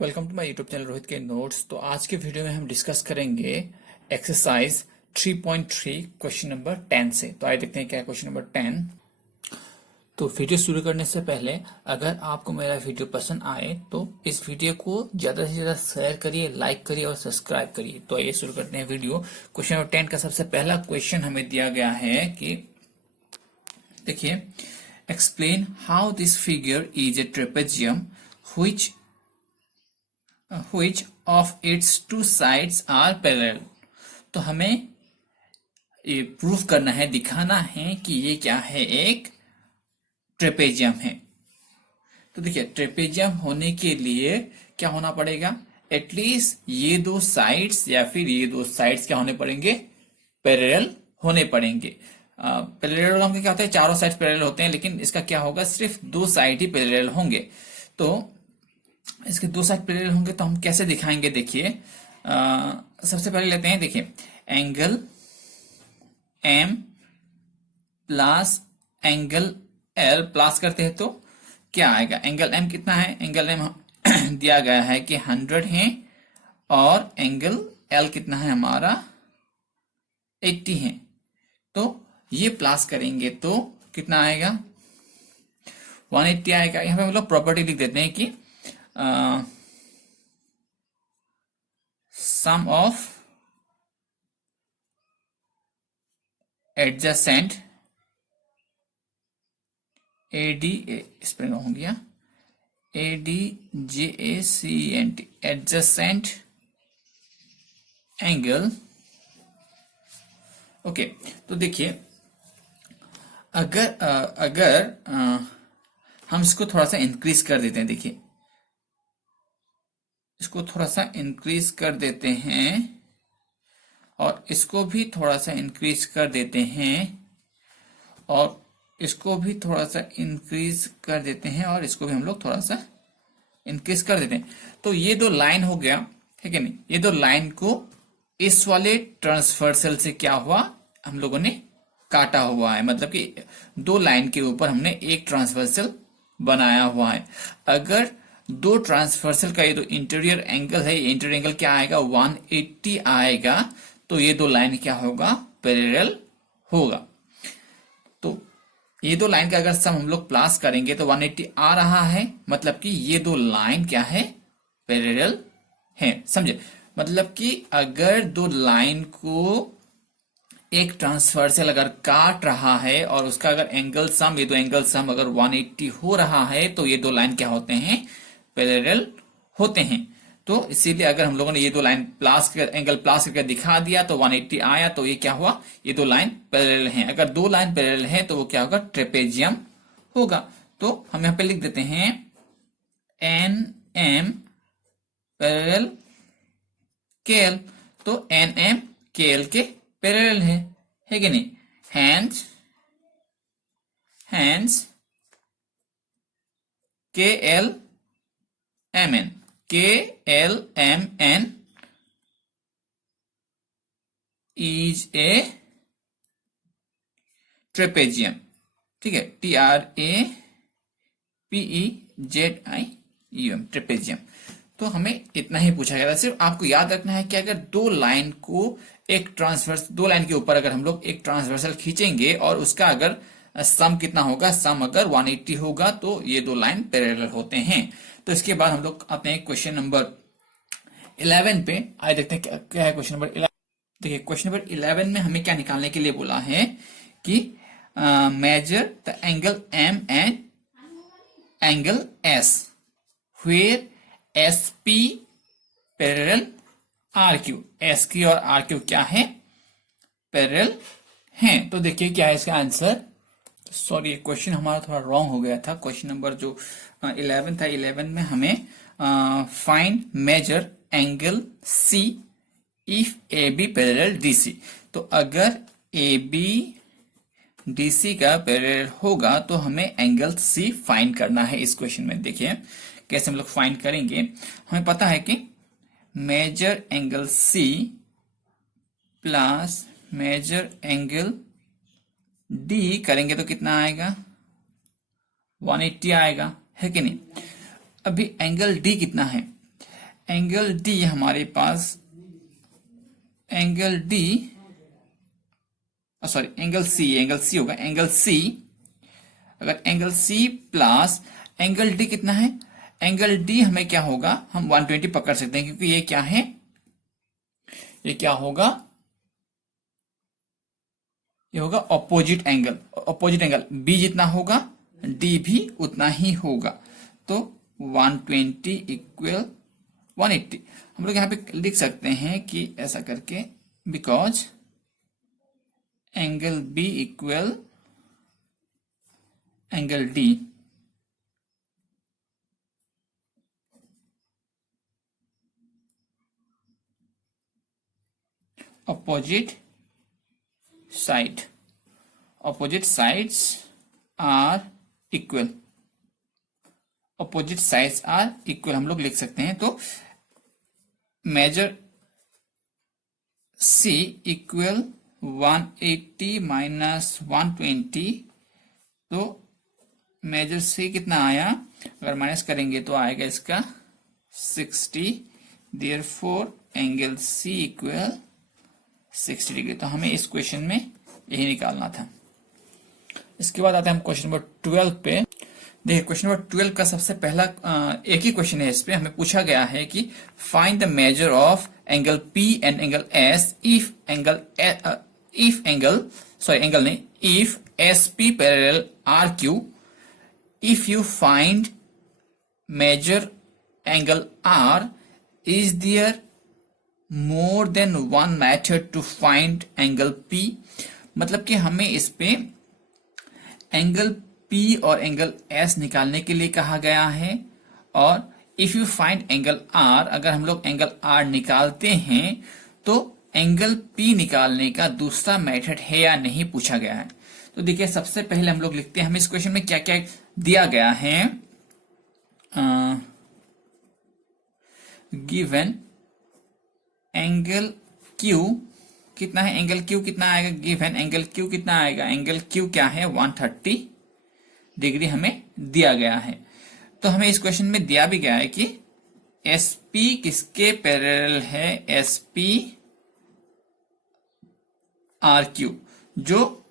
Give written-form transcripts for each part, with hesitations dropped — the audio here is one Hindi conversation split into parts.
Welcome to my YouTube channel Rohit के नोट्स। तो आज के वीडियो में हम डिस्कस करेंगे एक्सरसाइज 3.3 क्वेश्चन नंबर 10 से। तो आइए देखते हैं क्या है क्वेश्चन नंबर 10। तो वीडियो शुरू करने से पहले अगर आपको मेरा वीडियो पसंद आए तो इस वीडियो को ज्यादा से ज्यादा शेयर करिए, लाइक करिए और सब्सक्राइब करिए। तो आइए शुरू करते हैं वीडियो। क्वेश्चन नंबर 10 का सबसे पहला क्वेश्चन हमें दिया गया है कि देखिए, explain how this figure is a trapezium which of its two sides are parallel। तो हमें ये प्रूफ करना है, दिखाना है कि ये क्या है, एक ट्रेपेजियम है। तो देखिए, ट्रेपेजियम होने के लिए क्या होना पड़ेगा, एटलीस्ट ये दो साइड्स या फिर ये दो साइड्स क्या होने पड़ेंगे, पैरेलल होने पड़ेंगे। पैरेलल क्या होता है, चारों साइड्स पैरेलल होते हैं, लेकिन इसका क्या होगा, सिर्फ दो साइड ही पैरेलल होंगे। तो इसके दो साइड पैरेलल होंगे तो हम कैसे दिखाएंगे, देखिए सबसे पहले लेते हैं, देखिए angle M plus angle L plus करते हैं तो क्या आएगा, एंगल एम कितना है, एंगल एम दिया गया है कि 100 है और एंगल एल कितना है हमारा 80 है। तो ये प्लस करेंगे तो कितना आएगा, 180 आएगा। यहां पे हम लोग प्रॉपर्टी लिख देते हैं कि sum of adjacent स्पेलिंग हो गया ADJACENT adjacent एंगल। ओके, तो देखिए अगर हम इसको थोड़ा सा इंक्रीज कर देते हैं, देखिए इसको थोड़ा सा इंक्रीज कर देते हैं और इसको भी थोड़ा सा इंक्रीज कर देते हैं और इसको भी थोड़ा सा इंक्रीज कर देते हैं और इसको भी हम लोग थोड़ा सा इंक्रीज कर देते हैं। तो ये दो लाइन हो गया है कि नहीं, ये दो लाइन को इस वाले ट्रांसवर्सल से क्या हुआ, हम लोगों ने काटा हुआ है, मतलब कि दो लाइन के ऊपर हमने एक ट्रांसवर्सल बनाया हुआ है। अगर दो ट्रांसवर्सल का ये जो इंटीरियर एंगल है, ये इंटीरियर एंगल क्या आएगा, 180 आएगा। तो ये दो लाइन क्या होगा, पैरेलल होगा। तो ये दो लाइन का अगर सम हम लोग प्लस करेंगे तो 180 आ रहा है, मतलब कि ये दो लाइन क्या है, पैरेलल है। समझे, मतलब कि अगर दो लाइन को एक ट्रांसवर्सल अगर काट रहा है और उसका अगर एंगल सम, ये दो एंगल सम अगर 180 हो रहा है तो ये दो लाइन क्या होते हैं, पैरेलल होते हैं। तो इसीलिए अगर हम लोगों ने ये दो लाइन प्लस एंगल प्लस करके दिखा दिया तो 180 आया, तो ये क्या हुआ, ये दो लाइन पैरेलल हैं। अगर दो लाइन पैरेलल हैं तो वो क्या होगा, ट्रेपेजियम होगा। तो हम यहां पे लिख देते हैं N M parallel K L. तो एन एम के एल के पैरेलल है कि नहीं। हैंस के L M N, K L M N is a trapezium. ठीक है, TRAPEZIUM ट्रेपेजियम। तो हमें इतना ही पूछा गया था। सिर्फ आपको याद रखना है कि अगर दो लाइन को एक ट्रांसवर्स, दो लाइन के ऊपर अगर हम लोग एक ट्रांसवर्सल खींचेंगे और उसका अगर सम कितना होगा, सम अगर 180 होगा तो ये दो लाइन पैरेलल होते हैं। तो इसके बाद हम लोग आते हैं क्वेश्चन नंबर 11 पे। आइए देखते हैं क्या है क्वेश्चन नंबर 11। देखिए क्वेश्चन नंबर 11 में हमें क्या निकालने के लिए बोला है कि measure the angle M and angle S where SP parallel RQ। SQ और RQ क्या है, पैरेलल हैं। तो देखिए क्या है इसका आंसर। सॉरी, क्वेश्चन हमारा थोड़ा रॉन्ग हो गया था। क्वेश्चन नंबर जो 11 था, 11 में हमें find measure angle C if AB parallel DC। तो अगर AB DC का पैरेलल होगा तो हमें एंगल C फाइंड करना है इस क्वेश्चन में। देखिए कैसे हम लोग फाइंड करेंगे। हमें पता है कि measure angle C plus measure angle D करेंगे तो कितना आएगा, 180 आएगा, है कि नहीं। अभी एंगल डी कितना है, एंगल डी हमारे पास angle D sorry angle C होगा, एंगल सी। अगर angle C plus angle D कितना है, एंगल डी हमें क्या होगा, हम 120 पकड़ सकते हैं क्योंकि ये क्या है, ये क्या होगा, ये होगा opposite angle. Opposite angle B जितना होगा डी भी उतना ही होगा, तो 120 इक्वल 180। हम लोग यहां पे लिख सकते हैं कि ऐसा करके, because angle B equal angle D, opposite sides are equal, opposite sides are equal हम लोग लिख सकते हैं। तो मेजर C इक्वल 180 माइनस 120, तो मेजर C कितना आया, अगर माइनस करेंगे तो आएगा इसका 60, therefore angle C equal 60 degree. तो हमें इस क्वेश्चन में यही निकालना था। इसके बाद आते हैं हम क्वेश्चन नंबर 12 पे। देखिए क्वेश्चन नंबर 12 का सबसे पहला एक ही क्वेश्चन है, इस पे हमें पूछा गया है कि find the measure of angle P and angle S if SP parallel RQ, if you find measure angle R, is there more than one method to find angle P? मतलब कि हमें इस पे एंगल P और एंगल S निकालने के लिए कहा गया है, और if you find angle R, अगर हम लोग एंगल R निकालते हैं तो एंगल P निकालने का दूसरा मेथड है या नहीं पूछा गया है। तो देखिए सबसे पहले हम लोग लिखते हैं, हमें इस क्वेश्चन में क्या क्या दिया गया है। गिवन एंगल Q कितना है, एंगल Q कितना आएगा, गिवन एंगल Q कितना आएगा, एंगल Q क्या है 130 डिग्री हमें दिया गया है। तो हमें इस क्वेश्चन में दिया भी गया है कि SP किसके पैरेलल है, SP RQ, जो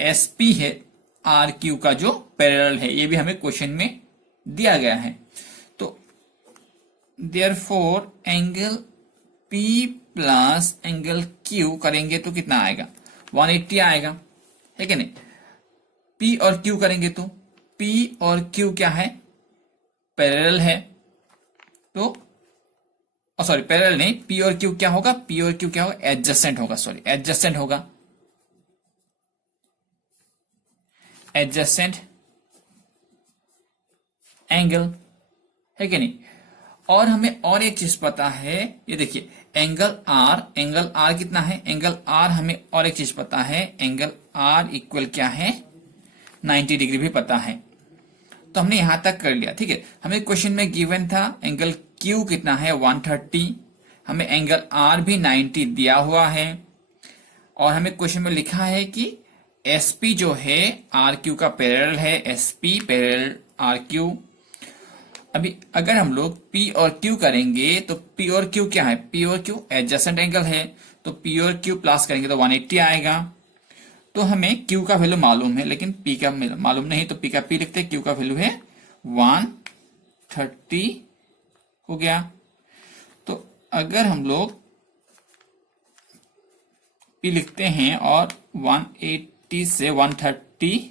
SP है RQ का जो पैरेलल है, ये भी हमें क्वेश्चन में दिया गया है। तो therefore angle P plus angle Q करेंगे तो कितना आएगा, 180 आएगा, है कि नहीं। P और Q करेंगे तो P और Q क्या है, पैरेलल है, तो सॉरी पैरेलल नहीं, P और Q क्या होगा, P और Q क्या होगा, एडजसेंट होगा, सॉरी एडजसेंट होगा, एडजसेंट एंगल, है कि नहीं। और हमें और एक चीज पता है, ये देखिए एंगल R कितना है, एंगल R हमें और एक चीज पता है, एंगल R इक्वल क्या है 90 डिग्री भी पता है। तो हमने यहां तक कर लिया, ठीक है। हमें क्वेश्चन में गिवन था एंगल Q कितना है 130, हमें एंगल R भी 90 दिया हुआ है, और हमें क्वेश्चन में लिखा है कि SP जो है RQ का पैरेलल है, SP पैरेलल RQ। अभी अगर हम लोग P और Q करेंगे तो P और Q क्या है, P और Q एडजेसेंट एंगल है, तो P और Q प्लस करेंगे तो 180 आएगा। तो हमें Q का वैल्यू मालूम है लेकिन P का मालूम नहीं, तो P का P लिखते हैं, Q का वैल्यू है 130 हो गया। तो अगर हम लोग P लिखते हैं और 180 से 130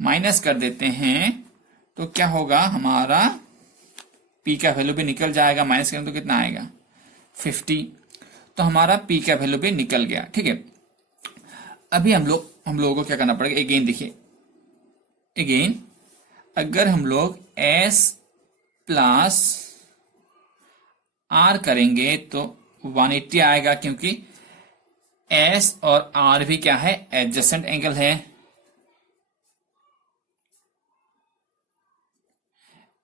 माइनस कर देते हैं तो क्या होगा, हमारा P का वैल्यू भी निकल जाएगा, माइनस करें तो कितना आएगा 50। तो हमारा P का वैल्यू भी निकल गया, ठीक है। अभी हम लोगों को क्या करना पड़ेगा, अगेन देखिए, अगेन अगर हम लोग S प्लस R करेंगे तो 180 आएगा, क्योंकि S और R भी क्या है, एडजेसेंट एंगल है,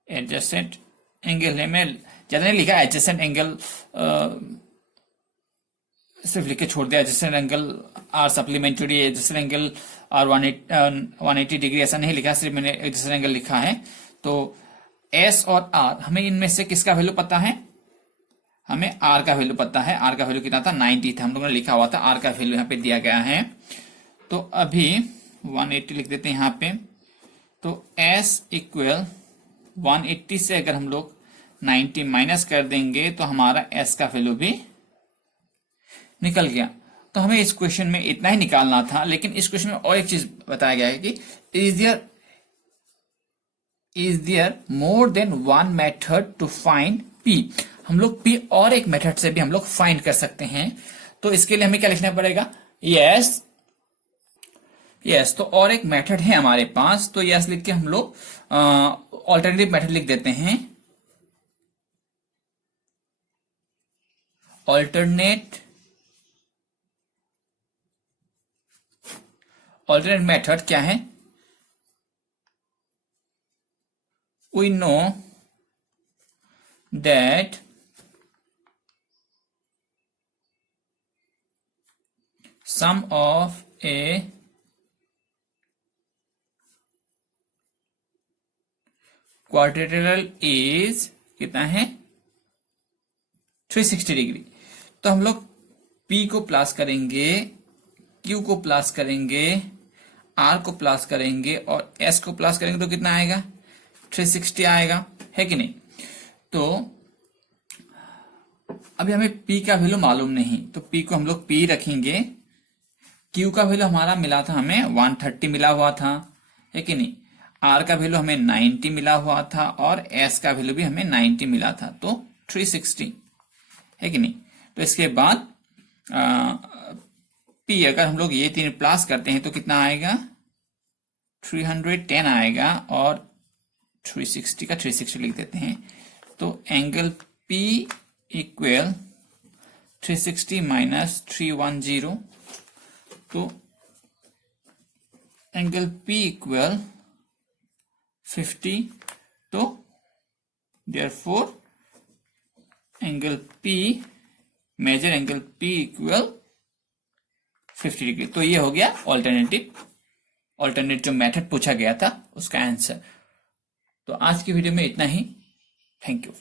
एडजेसेंट एंगल है। मैं ज्यादा नहीं लिखा एडजेसेंट एंगल, सिर्फ लिख के छोड़ दिया adjacent angle are supplementary, adjacent angle are 180 degree, ऐसा नहीं लिखा, सिर्फ मैंने एडजेसेंट एंगल लिखा है। तो एस और आर, हमें इनमें से किसका वैल्यू पता है? हमें आर का वैल्यू पता है। आर का वैल्यू कितना था? 90 था, हम लोगों ने लिखा हुआ था। आर का वैल्यू यहाँ पे दिया गया है, तो अभी 180 लिख देते हैं यहाँ पे। तो एस इक्वल 180 से अगर हम लोग 90 माइनस कर देंगे तो हमारा एस का वैल्यू भी निकल गया। तो हमें इस क्वेश्चन में इतना ही निकालना था, लेकिन इस क्वेश्चन में और एक चीज बताया गया है कि is there more than one method to find P. हम लोग पी और एक मेथड से भी हम लोग फाइंड कर सकते हैं। तो इसके लिए हमें क्या लिखना पड़ेगा? यस, तो और एक मेथड है हमारे पास, तो यस लिख के हम लोग ऑल्टरनेटिव मेथड लिख देते हैं। ऑल्टरनेट मेथड क्या है? We know that sum of a quadrilateral is कितना है? 360 डिग्री। तो हम लोग P को प्लस करेंगे, Q को प्लस करेंगे, R को प्लस करेंगे और S को प्लस करेंगे तो कितना आएगा? 360 आएगा, है कि नहीं? तो अभी हमें P का वैल्यू मालूम नहीं, तो P को हम लोग P रखेंगे। Q का वैल्यू हमारा मिला था, हमें 130 मिला हुआ था, है कि नहीं? R का वैल्यू हमें 90 मिला हुआ था और S का वैल्यू भी हमें 90 मिला था, तो 360, है कि नहीं? तो इसके बाद P अगर हम लोग ये तीन प्लस करते हैं तो कितना आएगा? 310 आएगा और 360 का 360 लिख देते हैं। तो एंगल P इक्वल 360 माइनस 310, तो एंगल P इक्वल 50। तो therefore angle P, measure angle P equal 50 degree. तो ये हो गया ऑल्टरनेट जो मेथड पूछा गया था उसका आंसर। तो आज की वीडियो में इतना ही। Thank you.